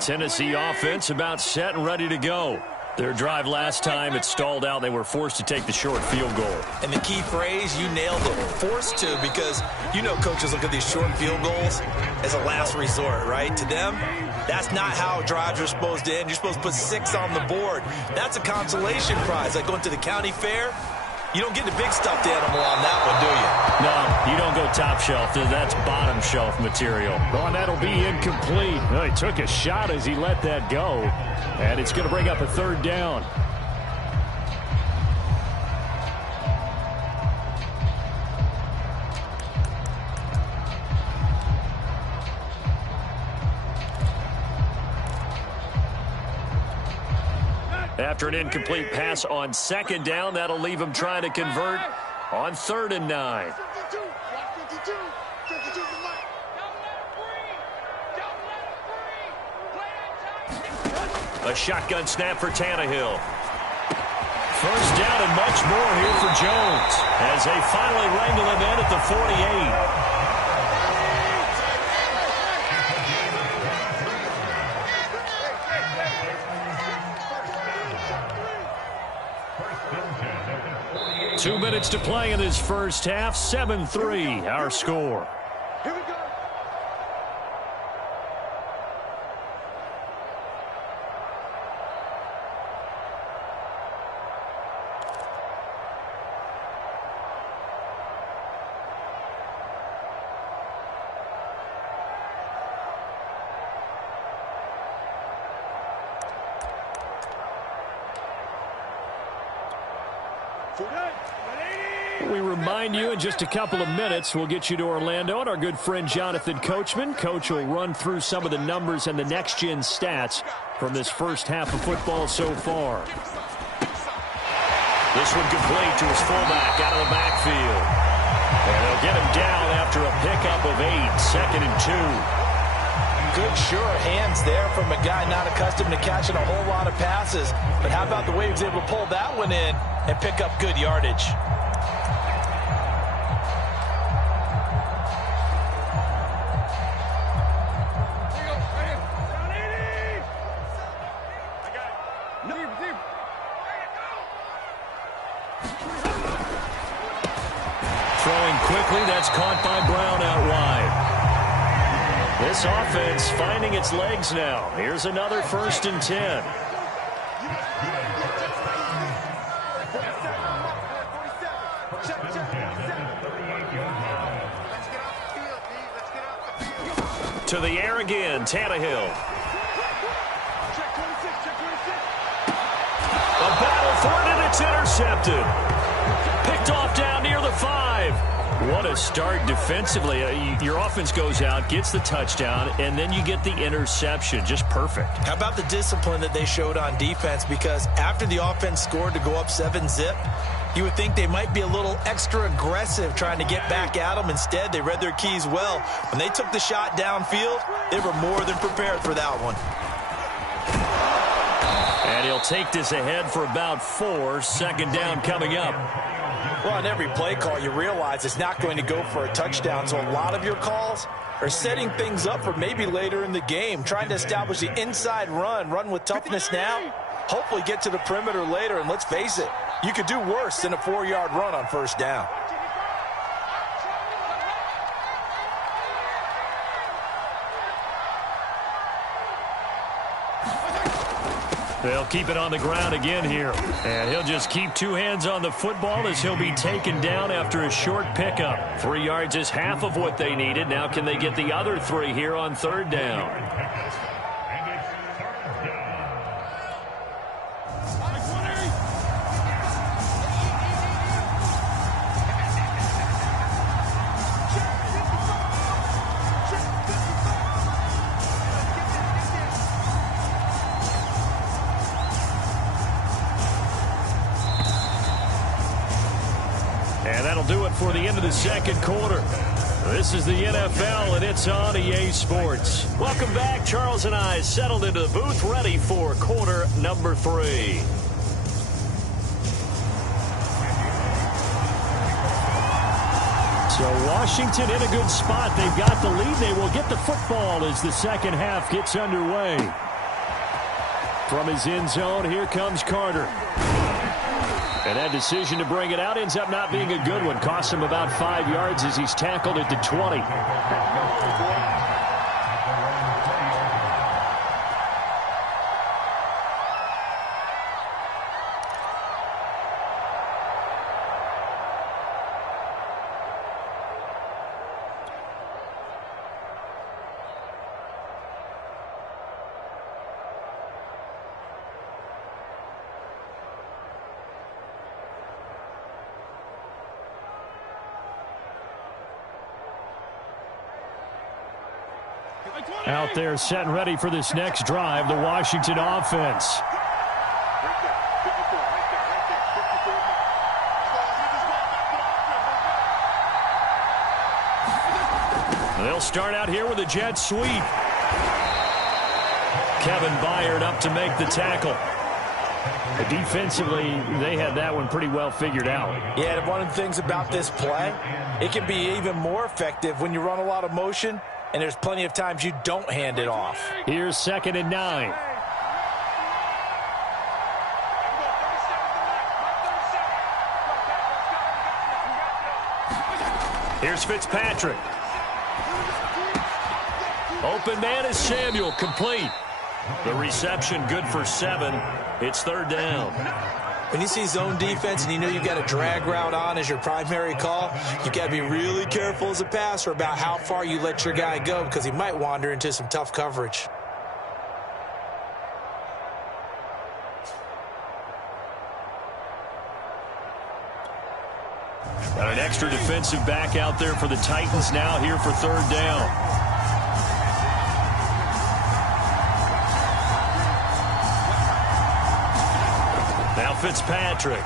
Tennessee offense about set and ready to go. Their drive last time, it stalled out. They were forced to take the short field goal. And the key phrase, you nailed it, forced to, because you know coaches look at these short field goals as a last resort, right? To them, that's not how drives are supposed to end. You're supposed to put 6 on the board. That's a consolation prize, like going to the county fair. You don't get the big stuffed animal on that one, do you? No, you don't go top shelf. That's bottom shelf material. Well, and that'll be incomplete. Well, he took a shot as he let that go. And it's going to bring up a third down. After an incomplete pass on second down, that'll leave him trying to convert on 3rd and 9. A shotgun snap for Tannehill. First down and much more here for Jones as they finally wrangle him in at the 48. Two minutes to play in this first half. 7-3, our score. Here we go. We remind you in just a couple of minutes we'll get you to Orlando and our good friend Jonathan Coachman. Coach will run through some of the numbers and the next-gen stats from this first half of football so far. This one complete to his fullback out of the backfield. And they'll get him down after a pickup of 8, 2nd and 2. Good, sure hands there from a guy not accustomed to catching a whole lot of passes. But how about the way he was able to pull that one in and pick up good yardage? Throwing quickly, that's caught by Brown out wide. This offense finding its legs now. Here's another 1st and 10. To the air again, Tannehill. A battle for it, and it's intercepted. Picked off down near the 5. What a start defensively. Your offense goes out, gets the touchdown, and then you get the interception. Just perfect. How about the discipline that they showed on defense? Because after the offense scored to go up 7-zip, you would think they might be a little extra aggressive trying to get back at them. Instead, they read their keys well. When they took the shot downfield, they were more than prepared for that one. And he'll take this ahead for about 4. 2nd down coming up. Well, on every play call, you realize it's not going to go for a touchdown. So a lot of your calls are setting things up for maybe later in the game, trying to establish the inside run with toughness now, hopefully get to the perimeter later. And let's face it, you could do worse than a 4-yard run on 1st down. They'll keep it on the ground again here. And he'll just keep 2 hands on the football as he'll be taken down after a short pickup. 3 yards is half of what they needed. Now can they get the other 3 here on 3rd down? And that'll do it for the end of the 2nd quarter. This is the NFL, and it's on EA Sports. Welcome back. Charles and I settled into the booth, ready for quarter number 3. So Washington in a good spot. They've got the lead. They will get the football as the second half gets underway. From his end zone, here comes Carter. And that decision to bring it out ends up not being a good one. Costs him about 5 yards as he's tackled at the 20. Out there set and ready for this next drive, the Washington offense. They'll start out here with a jet sweep. Kevin Byard up to make the tackle. But defensively, they had that one pretty well figured out. Yeah, one of the things about this play, it can be even more effective when you run a lot of motion, and there's plenty of times you don't hand it off. Here's 2nd and 9. Here's Fitzpatrick. Open man is Samuel, complete. The reception good for 7. It's 3rd down. When you see zone defense and you know you've got a drag route on as your primary call, you've got to be really careful as a passer about how far you let your guy go because he might wander into some tough coverage. Got an extra defensive back out there for the Titans now here for 3rd down. Now Fitzpatrick.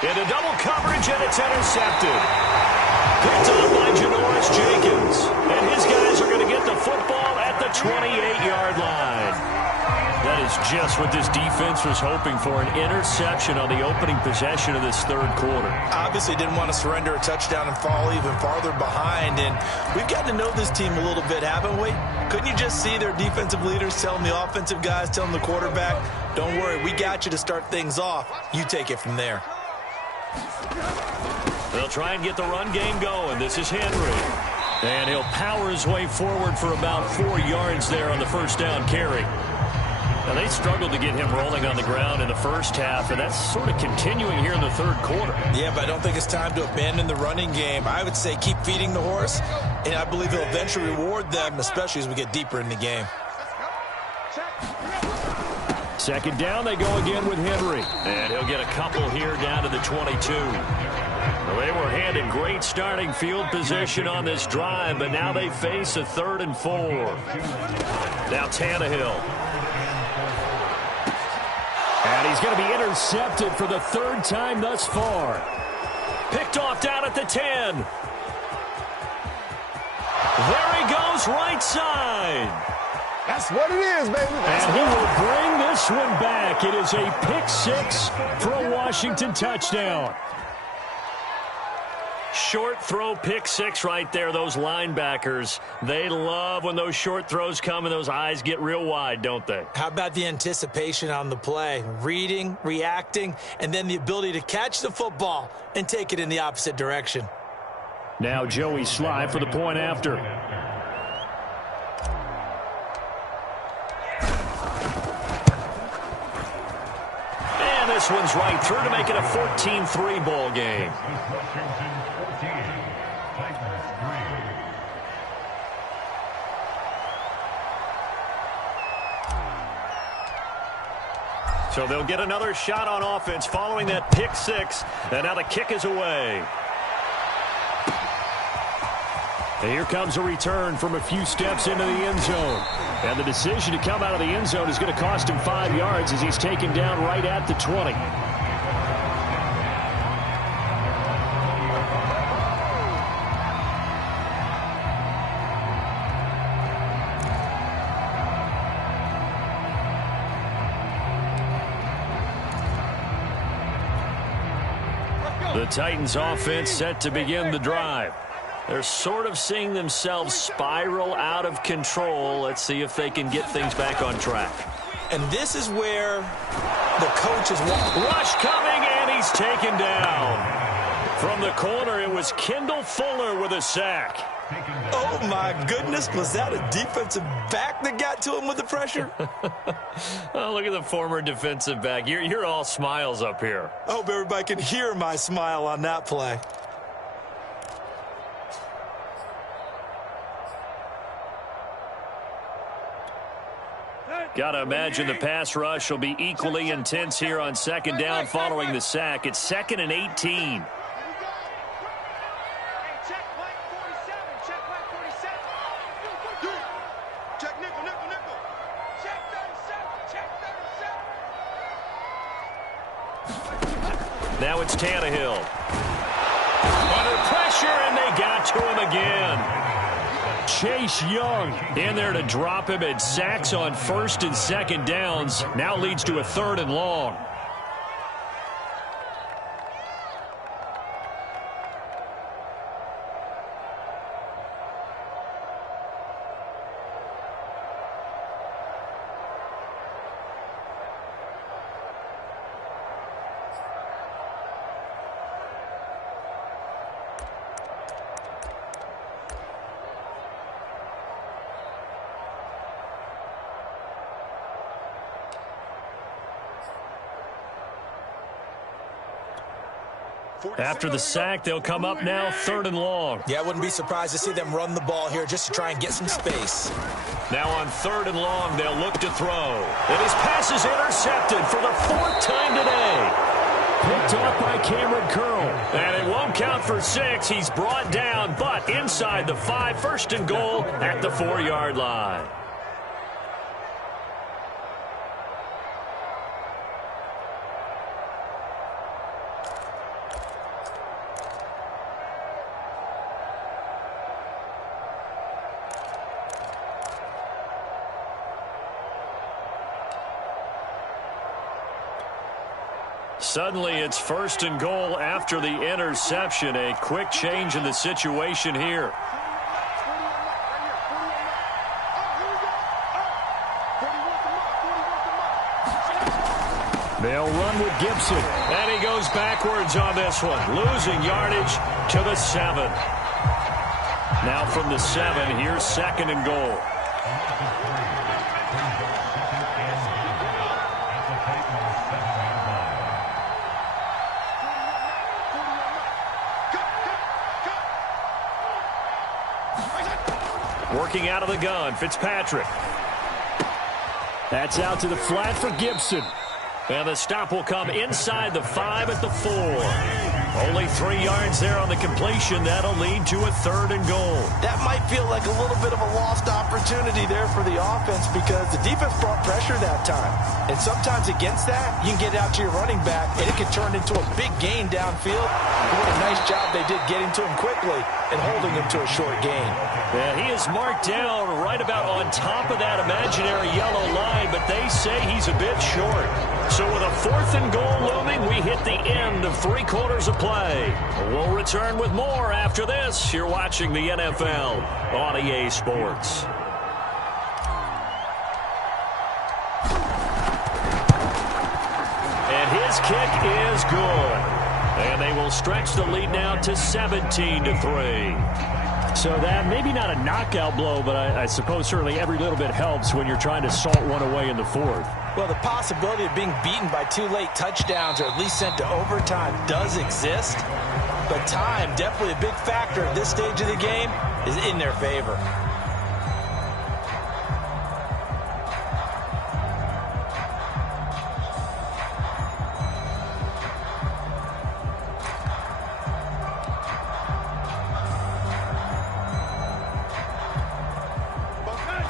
Into double coverage, and it's intercepted. Picked up by Janoris Jenkins. And his guys are going to get the football at the 28-yard line. That is just what this defense was hoping for, an interception on the opening possession of this 3rd quarter. Obviously didn't want to surrender a touchdown and fall even farther behind. And we've gotten to know this team a little bit, haven't we? Couldn't you just see their defensive leaders telling the offensive guys, telling the quarterback, don't worry, we got you to start things off. You take it from there. They'll try and get the run game going. This is Henry. And he'll power his way forward for about 4 yards there on the 1st down carry. Now, they struggled to get him rolling on the ground in the first half, and that's sort of continuing here in the 3rd quarter. Yeah, but I don't think it's time to abandon the running game. I would say keep feeding the horse, and I believe he'll eventually reward them, especially as we get deeper in the game. 2nd down, they go again with Henry. And he'll get a couple here down to the 22. Well, they were handed great starting field position on this drive, but now they face a 3rd and 4. Now Tannehill. And he's going to be intercepted for the 3rd time thus far. Picked off down at the 10. There he goes, right side. That's what it is, baby. And he will bring this one back. It is a pick 6 for a Washington touchdown. Short throw, pick 6 right there. Those linebackers, they love when those short throws come and those eyes get real wide, don't they? How about the anticipation on the play? Reading, reacting, and then the ability to catch the football and take it in the opposite direction. Now Joey Sly for the point after. And this one's right through to make it a 14-3 ball game. So they'll get another shot on offense following that pick 6. And now the kick is away. And here comes a return from a few steps into the end zone. And the decision to come out of the end zone is going to cost him 5 yards as he's taken down right at the 20. The Titans offense set to begin the drive. They're sort of seeing themselves spiral out of control. Let's see if they can get things back on track. And this is where the coach is... Rush coming, and he's taken down. From the corner, it was Kendall Fuller with a sack. Oh, my goodness. Was that a defensive back that got to him with the pressure? Oh, look at the former defensive back. You're all smiles up here. I hope everybody can hear my smile on that play. Got to imagine the pass rush will be equally intense here on second down following the sack. It's 2nd and 18. Now it's Tannehill. Under pressure, and they got to him again. Chase Young in there to drop him, and sacks on 1st and 2nd downs. Now leads to a 3rd and long. After the sack, they'll come up now 3rd and long. Yeah, I wouldn't be surprised to see them run the ball here just to try and get some space. Now on 3rd and long, they'll look to throw. And his pass is intercepted for the 4th time today. Picked off by Cameron Curl. And it won't count for 6. He's brought down, but inside the 5, 1st and goal at the 4-yard line. Suddenly, it's 1st and goal after the interception. A quick change in the situation here. They'll run with Gibson. And he goes backwards on this one, losing yardage to the 7. Now from the 7, here's 2nd and goal. Working out of the gun, Fitzpatrick. That's out to the flat for Gibson. And the stop will come inside the 5 at the 4. Only 3 yards there on the completion. That'll lead to a 3rd and goal. That might feel like a little bit of a lost opportunity there for the offense because the defense brought pressure that time. And sometimes against that, you can get out to your running back, and it can turn into a big gain downfield. What a nice job they did getting to him quickly and holding him to a short gain. Yeah, he is marked down right about on top of that imaginary yellow line, but they say he's a bit short. So with a 4th and goal looming, we hit the end of 3 quarters of play. We'll return with more after this. You're watching the NFL on EA Sports. And his kick is good. And they will stretch the lead now to 17-3. So that, maybe not a knockout blow, but I suppose certainly every little bit helps when you're trying to salt one away in the 4th. Well, the possibility of being beaten by 2 late touchdowns or at least sent to overtime does exist. But time, definitely a big factor at this stage of the game, is in their favor.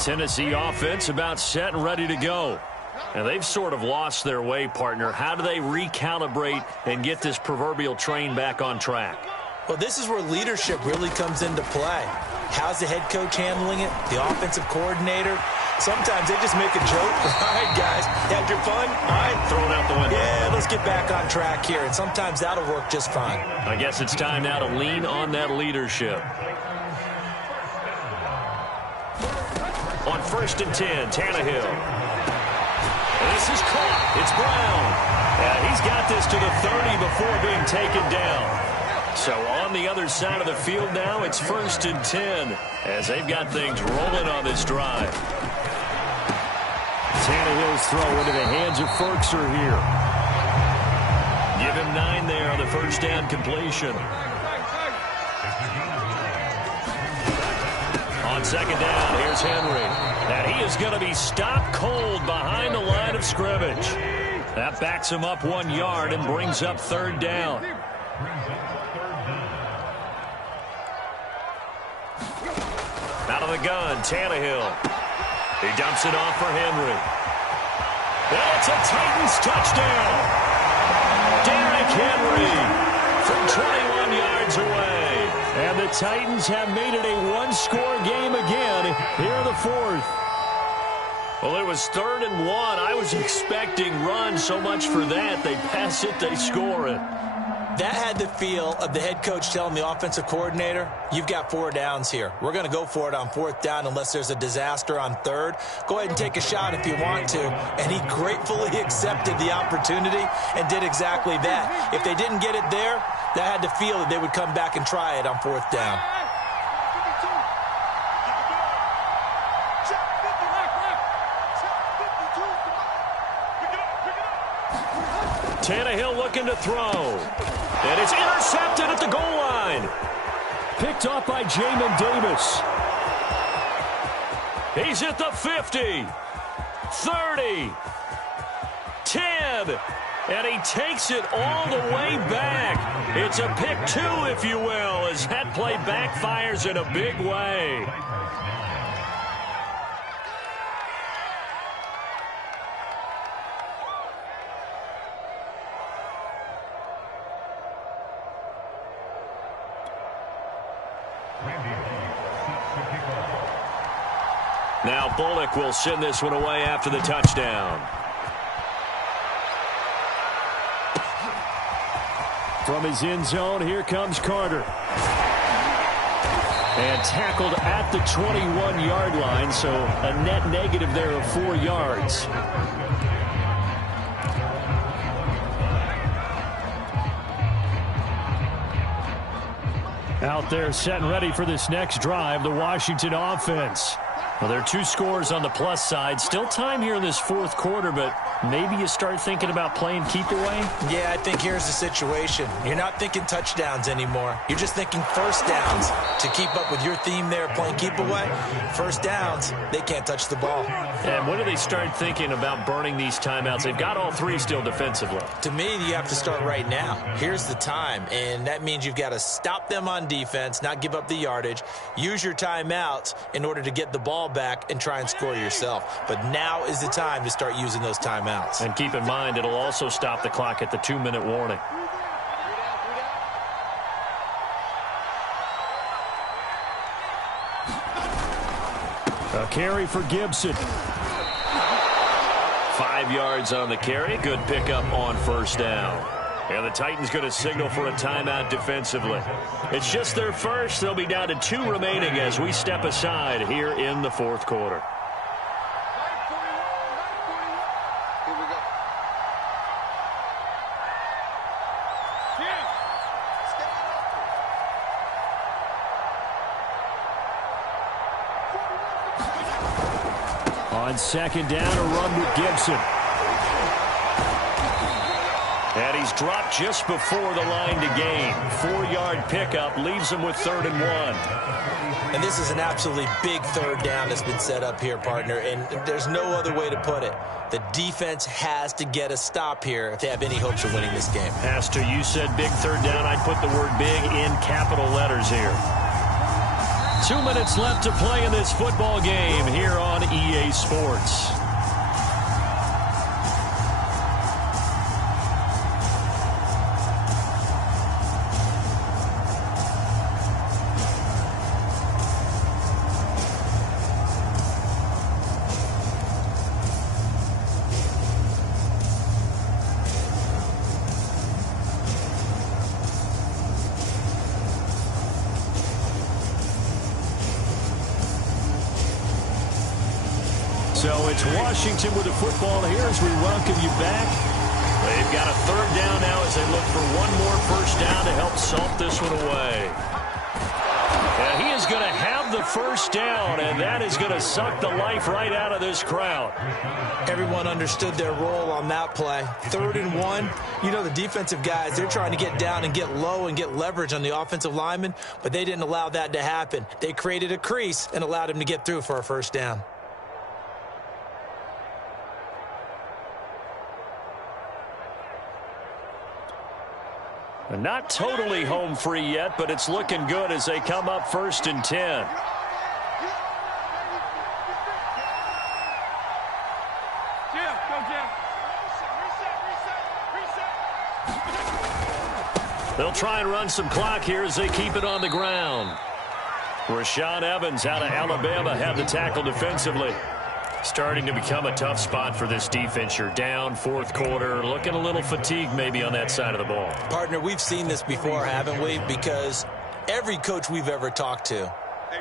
Tennessee offense about set and ready to go. And they've sort of lost their way, partner. How do they recalibrate and get this proverbial train back on track? Well, this is where leadership really comes into play. How's the head coach handling it? The offensive coordinator? Sometimes they just make a joke. All right, guys, had your fun? All right, Throw it out the window. yeah, let's get back on track here, and sometimes that'll work just fine. I guess it's time now to lean on that leadership. On 1st and 10, Tannehill. This is caught. It's Brown. And he's got this to the 30 before being taken down. So on the other side of the field now, it's 1st and 10 as they've got things rolling on this drive. Tannehill's throw into the hands of Ferkser here. Give him 9 there on the first down completion. On 2nd down, here's Henry. And he is going to be stopped cold behind the line of scrimmage. That backs him up 1 yard and brings up 3rd down. Out of the gun, Tannehill. He dumps it off for Henry. And it's a Titans touchdown. Derrick Henry from 21 yards away. And the Titans have made it a one-score game again here in the 4th. Well, it was 3rd and 1. I was expecting run. So much for that. They pass it, they score it. That had the feel of the head coach telling the offensive coordinator, you've got 4 downs here. We're going to go for it on 4th down unless there's a disaster on 3rd. Go ahead and take a shot if you want to. And he gratefully accepted the opportunity and did exactly that. If they didn't get it there, that had the feel that they would come back and try it on 4th down. Tannehill looking to throw. And it's intercepted at the goal line. Picked off by Jamin Davis. He's at the 50. 30. 10. And he takes it all the way back. It's a pick 2, if you will, as that play backfires in a big way. Now Bullock will send this one away after the touchdown. From his end zone, here comes Carter. And tackled at the 21-yard line, so a net negative there of 4 yards. Out there set and ready for this next drive, the Washington offense. Well, there are 2 scores on the plus side. Still time here in this 4th quarter, but maybe you start thinking about playing keep away? Yeah, I think here's the situation. You're not thinking touchdowns anymore. You're just thinking 1st downs. To keep up with your theme there, playing keep away, 1st downs, they can't touch the ball. And when do they start thinking about burning these timeouts? They've got all 3 still defensively. To me, you have to start right now. Here's the time, and that means you've got to stop them on defense, not give up the yardage, use your timeouts in order to get the ball back and try and score yourself. But now is the time to start using those timeouts. And keep in mind, it'll also stop the clock at the 2-minute warning. A carry for Gibson. 5 yards on the carry. Good pickup on 1st down. And the Titans going to signal for a timeout defensively. It's just their first. They'll be down to 2 remaining as we step aside here in the 4th quarter. On 2nd down, a run with Gibson. And he's dropped just before the line to gain. 4-yard pickup leaves him with 3rd and 1. And this is an absolutely big 3rd down that's been set up here, partner, and there's no other way to put it. The defense has to get a stop here if they have any hopes of winning this game. Pastor, you said big 3rd down. I'd put the word big in capital letters here. 2 minutes left to play in this football game here on EA Sports. So it's Washington with the football here as we welcome you back. They've got a third down now as they look for one more first down to help salt this one away. And he is going to have the first down, and that is going to suck the life right out of this crowd. Everyone understood their role on that play. 3rd and 1. You know, the defensive guys, they're trying to get down and get low and get leverage on the offensive lineman, but they didn't allow that to happen. They created a crease and allowed him to get through for a first down. Not totally home free yet, but it's looking good as they come up 1st and 10. They'll try and run some clock here as they keep it on the ground. Rashaan Evans out of Alabama had the tackle defensively. Starting to become a tough spot for this defense. You're down 4th quarter, looking a little fatigued maybe on that side of the ball. Partner, we've seen this before, haven't we? Because every coach we've ever talked to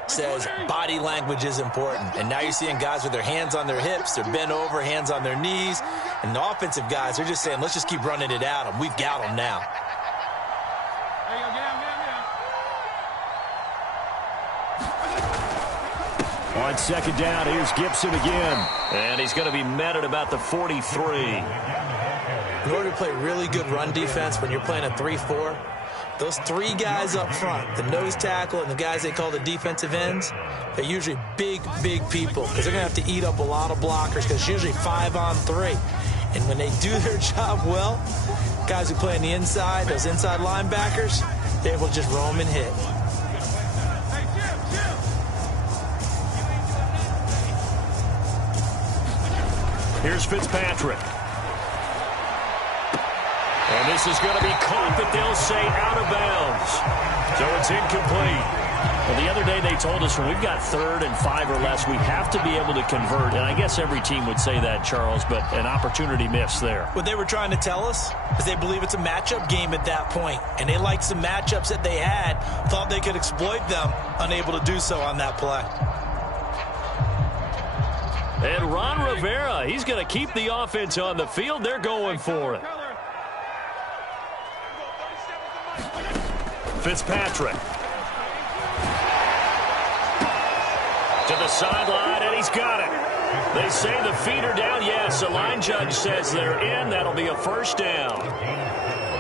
says body language is important. And now you're seeing guys with their hands on their hips, they're bent over, hands on their knees. And the offensive guys, they're just saying, let's just keep running it at them. We've got them now. On 2nd down, here's Gibson again. And he's going to be met at about the 43. In order to play really good run defense when you're playing a 3-4, those 3 guys up front, the nose tackle and the guys they call the defensive ends, they're usually big, big people because they're going to have to eat up a lot of blockers because it's usually 5 on 3. And when they do their job well, guys who play on the inside, those inside linebackers, they're able to just roam and hit. Here's Fitzpatrick. And this is going to be caught, but they'll say out of bounds. So it's incomplete. Well, the other day they told us when we've got 3rd and 5 or less, we have to be able to convert. And I guess every team would say that, Charles, but an opportunity missed there. What they were trying to tell us is they believe it's a matchup game at that point. And they liked some matchups that they had, thought they could exploit them, unable to do so on that play. And Ron Rivera, he's going to keep the offense on the field. They're going for it. Fitzpatrick. To the sideline, and he's got it. They say the feet are down. Yes, the line judge says they're in. That'll be a first down.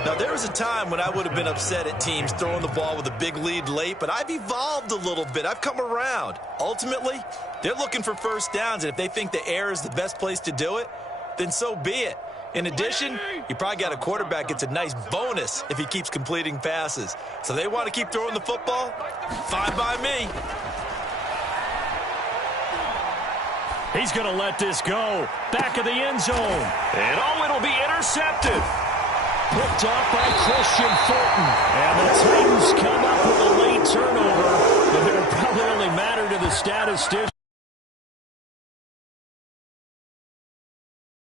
Now, there was a time when I would have been upset at teams throwing the ball with a big lead late, but I've evolved a little bit. I've come around. Ultimately, they're looking for first downs, and if they think the air is the best place to do it, then so be it. In addition, you probably got a quarterback gets a nice bonus if he keeps completing passes. So they want to keep throwing the football? Fine by me. He's going to let this go. Back of the end zone. And oh, it'll be intercepted. Picked off by Christian Fulton. And the Titans come up with a late turnover, but it'll probably only matter to the statistician.